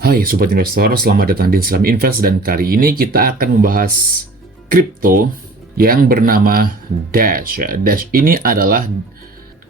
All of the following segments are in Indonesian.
Hai Sobat Investor, selamat datang di Islam Invest dan kali ini kita akan membahas kripto yang bernama Dash. Dash ini adalah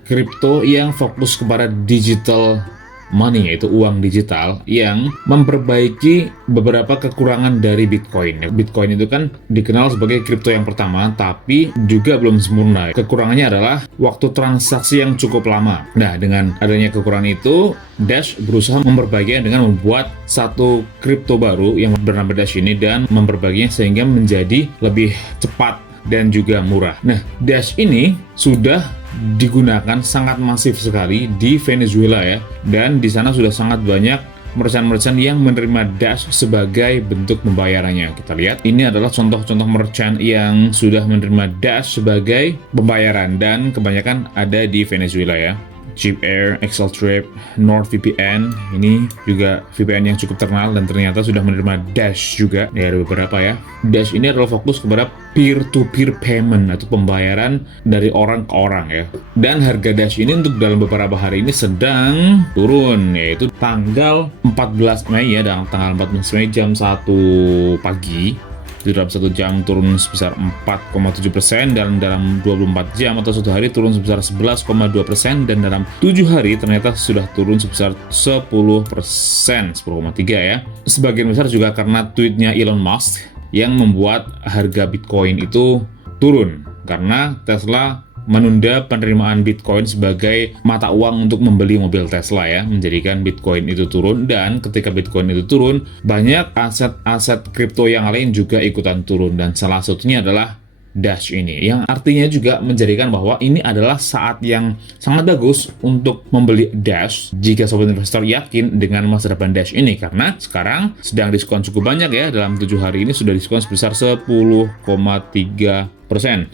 kripto yang fokus kepada digital money, yaitu uang digital yang memperbaiki beberapa kekurangan dari Bitcoin. Bitcoin itu kan dikenal sebagai kripto yang pertama, tapi juga belum sempurna. Kekurangannya adalah waktu transaksi yang cukup lama. Nah, dengan adanya kekurangan itu, Dash berusaha memperbaikinya dengan membuat satu kripto baru yang bernama Dash ini dan memperbaikinya sehingga menjadi lebih cepat dan juga murah. Nah, Dash ini sudah digunakan sangat masif sekali di Venezuela ya, dan di sana sudah sangat banyak merchant-merchant yang menerima Dash sebagai bentuk pembayarannya. Kita lihat, ini adalah contoh-contoh merchant yang sudah menerima Dash sebagai pembayaran dan kebanyakan ada di Venezuela ya. Chip Air, Exceltrip, NordVPN, ini juga VPN yang cukup terkenal dan ternyata sudah menerima Dash juga. Ya, ada beberapa ya. Dash ini adalah fokus kepada peer-to-peer payment atau pembayaran dari orang ke orang ya. Dan harga Dash ini untuk dalam beberapa hari ini sedang turun, yaitu tanggal 14 Mei ya, dan tanggal 14 Mei jam 1 pagi. Itu dalam 1 jam turun sebesar 4,7%, dan dalam 24 jam atau 1 hari turun sebesar 11,2%, dan dalam 7 hari ternyata sudah turun sebesar 10%, 10,3 ya. Sebagian besar juga karena tweetnya Elon Musk yang membuat harga Bitcoin itu turun karena Tesla menunda penerimaan Bitcoin sebagai mata uang untuk membeli mobil Tesla ya, menjadikan Bitcoin itu turun. Dan ketika Bitcoin itu turun, banyak aset-aset kripto yang lain juga ikutan turun, dan salah satunya adalah Dash ini, yang artinya juga menjadikan bahwa ini adalah saat yang sangat bagus untuk membeli Dash jika sobat investor yakin dengan masa depan Dash ini, karena sekarang sedang diskon cukup banyak ya. Dalam 7 hari ini sudah diskon sebesar 10,3%.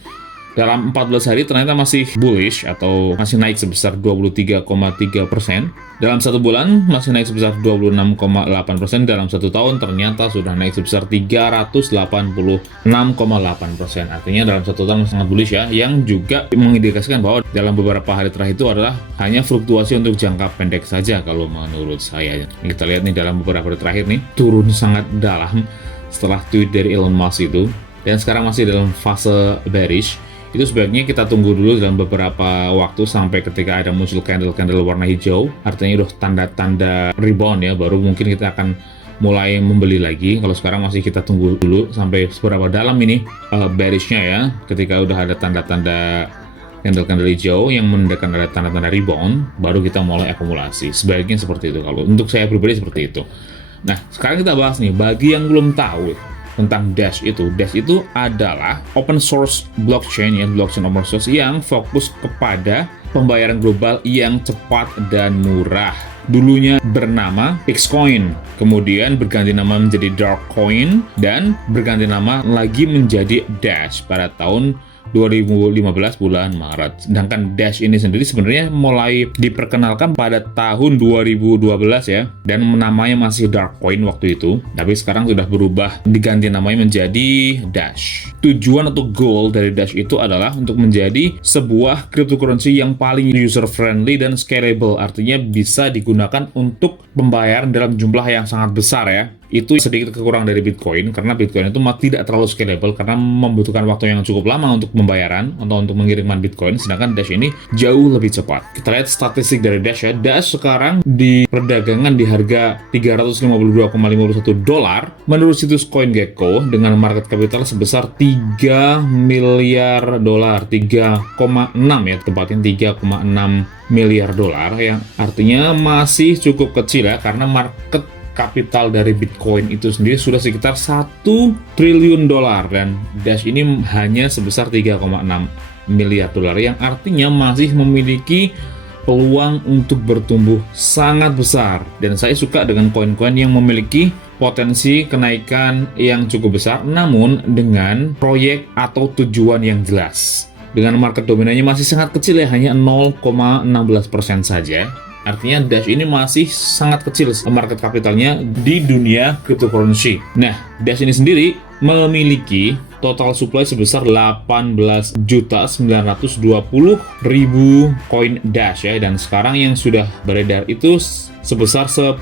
Dalam 14 hari ternyata masih bullish atau masih naik sebesar 23,3%. Dalam 1 bulan masih naik sebesar 26,8%. Dalam 1 tahun ternyata sudah naik sebesar 386,8%. Artinya dalam 1 tahun sangat bullish ya, yang juga mengindikasikan bahwa dalam beberapa hari terakhir itu adalah hanya fluktuasi untuk jangka pendek saja kalau menurut saya. Ini kita lihat nih, dalam beberapa hari terakhir nih turun sangat dalam setelah tweet dari Elon Musk itu, dan sekarang masih dalam fase bearish. Itu sebaiknya kita tunggu dulu dalam beberapa waktu sampai ketika ada muncul candle-candle warna hijau, artinya udah tanda-tanda rebound ya, baru mungkin kita akan mulai membeli lagi. Kalau sekarang masih kita tunggu dulu sampai seberapa dalam ini bearishnya ya. Ketika udah ada tanda-tanda candle-candle hijau yang menandakan ada tanda-tanda rebound, baru kita mulai akumulasi. Sebaiknya seperti itu, kalau untuk saya pribadi seperti itu. Nah, sekarang kita bahas nih, bagi yang belum tahu tentang Dash itu adalah open source blockchain ya, blockchain open source yang fokus kepada pembayaran global yang cepat dan murah. Dulunya bernama Pixcoin, kemudian berganti nama menjadi Darkcoin, dan berganti nama lagi menjadi Dash pada tahun 2015 bulan Maret. Sedangkan Dash ini sendiri sebenarnya mulai diperkenalkan pada tahun 2012 ya, dan namanya masih Darkcoin waktu itu, tapi sekarang sudah berubah diganti namanya menjadi Dash. Tujuan atau goal dari Dash itu adalah untuk menjadi sebuah cryptocurrency yang paling user friendly dan scalable, artinya bisa digunakan untuk pembayaran dalam jumlah yang sangat besar ya. Itu sedikit kekurangan dari Bitcoin, karena Bitcoin itu tidak terlalu scalable karena membutuhkan waktu yang cukup lama untuk pembayaran atau untuk mengirimkan Bitcoin, sedangkan Dash ini jauh lebih cepat. Kita lihat statistik dari Dash ya. Dash sekarang di perdagangan di harga $352,51 menurut situs CoinGecko dengan market capital sebesar 3 miliar dolar, 3,6 ya, tepatnya 3,6 miliar dolar, yang artinya masih cukup kecil ya, karena market kapital dari Bitcoin itu sendiri sudah sekitar 1 triliun dolar, dan Dash ini hanya sebesar 3,6 miliar dolar, yang artinya masih memiliki peluang untuk bertumbuh sangat besar. Dan saya suka dengan koin-koin yang memiliki potensi kenaikan yang cukup besar, namun dengan proyek atau tujuan yang jelas. Dengan market dominannya masih sangat kecil ya, hanya 0,16% saja. Artinya Dash ini masih sangat kecil market kapitalnya di dunia cryptocurrency. Nah, Dash ini sendiri memiliki total supply sebesar 18.920.000 koin Dash ya, dan sekarang yang sudah beredar itu sebesar 10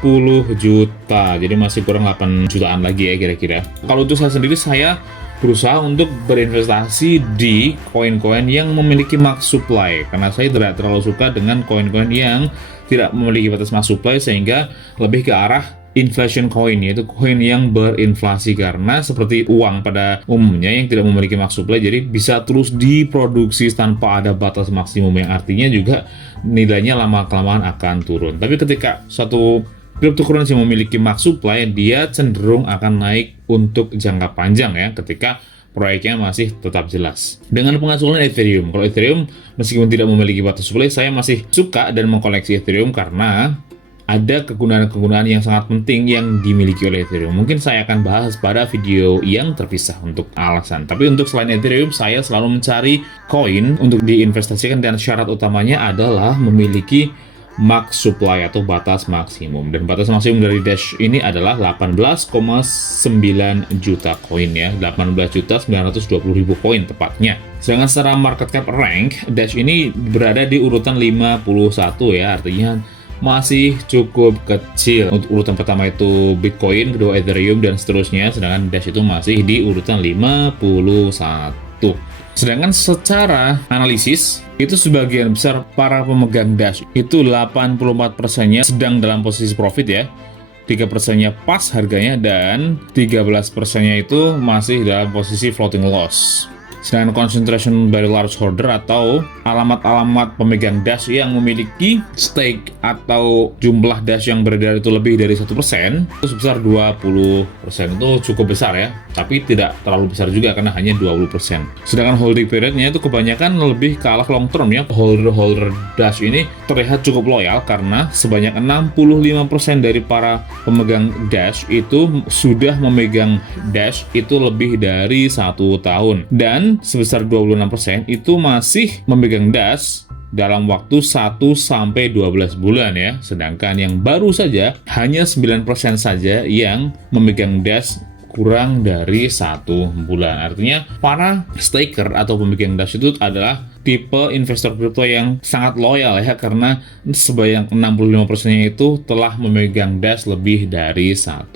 juta. Jadi masih kurang 8 jutaan lagi ya kira-kira. Kalau untuk saya sendiri, saya berusaha untuk berinvestasi di koin-koin yang memiliki max supply, karena saya tidak terlalu suka dengan koin-koin yang tidak memiliki batas max supply, sehingga lebih ke arah inflation coin, yaitu koin yang berinflasi, karena seperti uang pada umumnya yang tidak memiliki max supply, jadi bisa terus diproduksi tanpa ada batas maksimum, yang artinya juga nilainya lama-kelamaan akan turun. Tapi ketika suatu cryptocurrency memiliki max supply, dia cenderung akan naik untuk jangka panjang ya, ketika proyeknya masih tetap jelas. Dengan pengasuhan Ethereum, kalau Ethereum meskipun tidak memiliki batas supply, saya masih suka dan mengkoleksi Ethereum karena ada kegunaan-kegunaan yang sangat penting yang dimiliki oleh Ethereum. Mungkin saya akan bahas pada video yang terpisah untuk alasan. Tapi untuk selain Ethereum, saya selalu mencari koin untuk diinvestasikan, dan syarat utamanya adalah memiliki max supply atau batas maksimum. Dan batas maksimum dari Dash ini adalah 18,9 juta koin ya, 18.920.000 koin tepatnya. Sedangkan secara market cap rank, Dash ini berada di urutan 51 ya, artinya masih cukup kecil. Untuk urutan pertama itu Bitcoin, kedua Ethereum, dan seterusnya, sedangkan Dash itu masih di urutan 51. Sedangkan secara analisis, itu sebagian besar para pemegang Dash itu 84%-nya sedang dalam posisi profit ya, 3%-nya pas harganya, dan 13%-nya itu masih dalam posisi floating loss. Sedangkan concentration by large holder atau alamat-alamat pemegang Dash yang memiliki stake atau jumlah Dash yang beredar itu lebih dari 1%, itu sebesar 20%. Itu cukup besar ya, tapi tidak terlalu besar juga karena hanya 20%. Sedangkan holding periodnya itu kebanyakan lebih ke arah long term ya. Holder Dash ini terlihat cukup loyal karena sebanyak 65% dari para pemegang Dash itu sudah memegang Dash itu lebih dari 1 tahun. Dan sebesar 26% itu masih memegang Dash dalam waktu 1-12 bulan ya. Sedangkan yang baru saja hanya 9% saja yang memegang Dash kurang dari 1 bulan. Artinya para staker atau pemegang Dash itu adalah tipe investor kripto yang sangat loyal ya, karena sebanyak 65%-nya itu telah memegang Dash lebih dari 1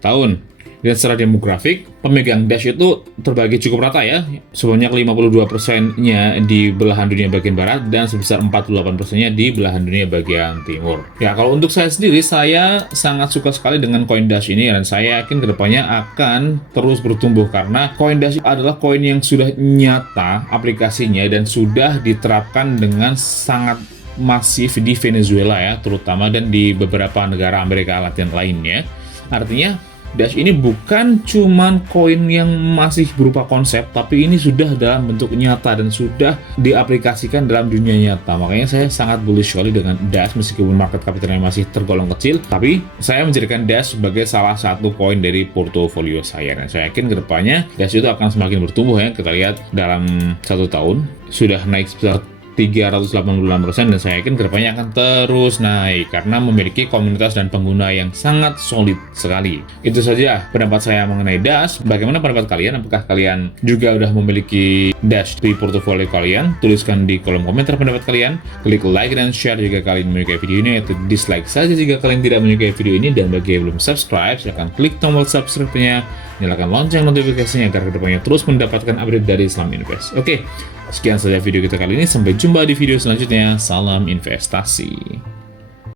tahun. Dan secara demografik, pemegang Dash itu terbagi cukup rata ya, sebanyak 52%-nya di belahan dunia bagian barat dan sebesar 48%-nya di belahan dunia bagian timur. Ya, kalau untuk saya sendiri, saya sangat suka sekali dengan koin Dash ini, dan saya yakin kedepannya akan terus bertumbuh karena koin Dash adalah koin yang sudah nyata aplikasinya dan sudah diterapkan dengan sangat masif di Venezuela ya, terutama, dan di beberapa negara Amerika Latin lainnya. Artinya Dash ini bukan cuman koin yang masih berupa konsep, tapi ini sudah dalam bentuk nyata dan sudah diaplikasikan dalam dunia nyata. Makanya saya sangat bullish sekali dengan Dash, meskipun market capitalnya masih tergolong kecil, tapi saya menjadikan Dash sebagai salah satu koin dari portofolio saya. Dan saya yakin kedepannya Dash itu akan semakin bertumbuh ya. Kita lihat dalam 1 tahun sudah naik sebesar 386%, dan saya yakin kedepannya akan terus naik karena memiliki komunitas dan pengguna yang sangat solid sekali. Itu saja pendapat saya mengenai Dash. Bagaimana pendapat kalian? Apakah kalian juga udah memiliki Dash di portofolio kalian? Tuliskan di kolom komentar pendapat kalian. Klik like dan share jika kalian menyukai video ini, atau dislike saja jika kalian tidak menyukai video ini. Dan bagi yang belum subscribe, silahkan klik tombol subscribe-nya, nyalakan lonceng notifikasinya agar kedepannya terus mendapatkan update dari Islam Invest. Oke, sekian saja video kita kali ini. Sampai jumpa di video selanjutnya. Salam investasi.